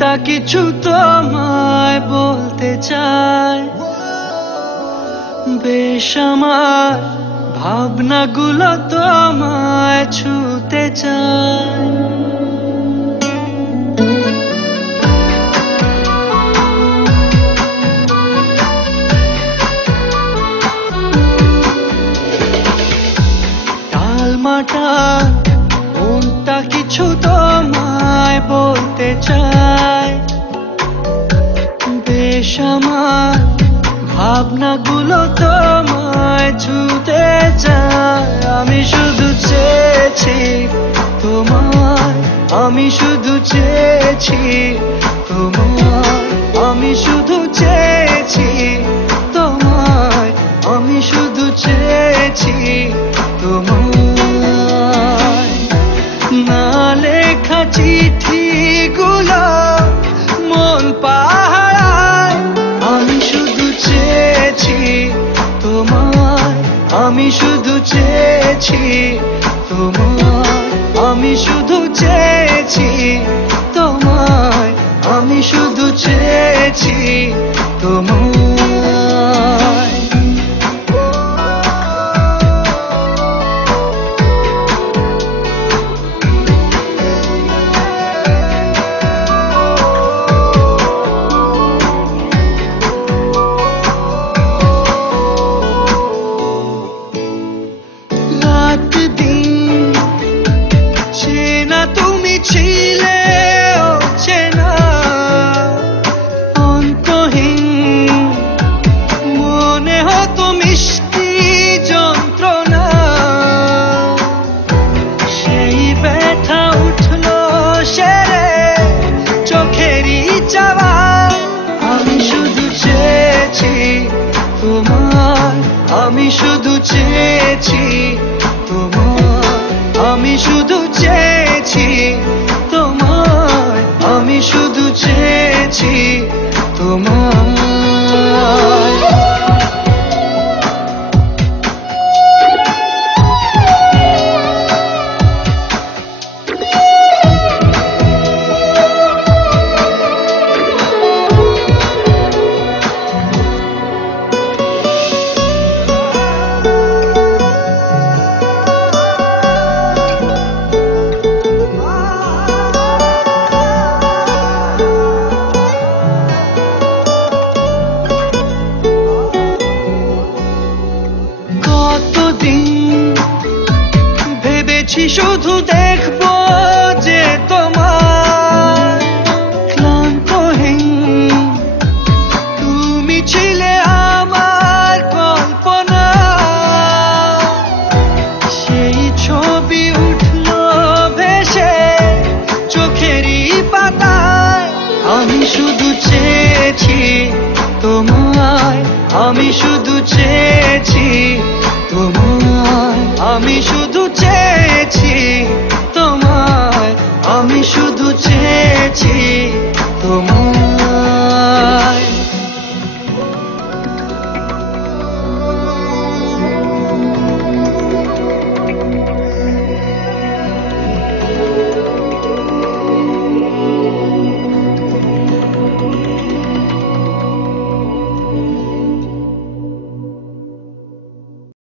মনটা কিছু তোমায় বলতে চায়, বেশ আমার ভাবনাগুলো তোমায় ছুতে চায়। টালমাটা মনটা কিছু তোমায় বলতে চায়, বেশ আমার ভাবনাগুলো তোমায় ছুতে চায়। আমি শুধু চেয়েছি তোমায়, আমি শুধু চেয়েছি তোমায়, আমি শুধু চেয়েছি তোমায়, আমি শুধু চেয়েছি তোমায়। না লেখা চিঠিগুলো মন পাহারায়, আমি শুধু চেয়েছি তোমায়, আমি শুধু চেয়েছি তোমায়, আমি শুধু চেয়েছি তোমায়, আমি শুধু চেয়েছি তোমায়। ছিলে অচেনা অন্তহীন, মনে হতো মিষ্টি যন্ত্রণা, সেই ব্যথা উঠলো সেরে চোখেরই চাওয়া। আমি শুধু চেয়েছি তোমার, আমি শুধু চেয়েছি তোমার, আমি শুধু চেয়েছি তোমার, আমি শুধু চেয়েছি তোমার। ভেবেছি শুধু দেখবো যে তোমার ক্লান্তহীন, তুমি ছিলে আমার কল্পনা, সেই ছবি উঠলো ভেসে চোখেরই পাতায়। আমি শুধু চেয়েছি তোমায়, আমি শুধু চেয়েছি তোমায়, আমি শুধু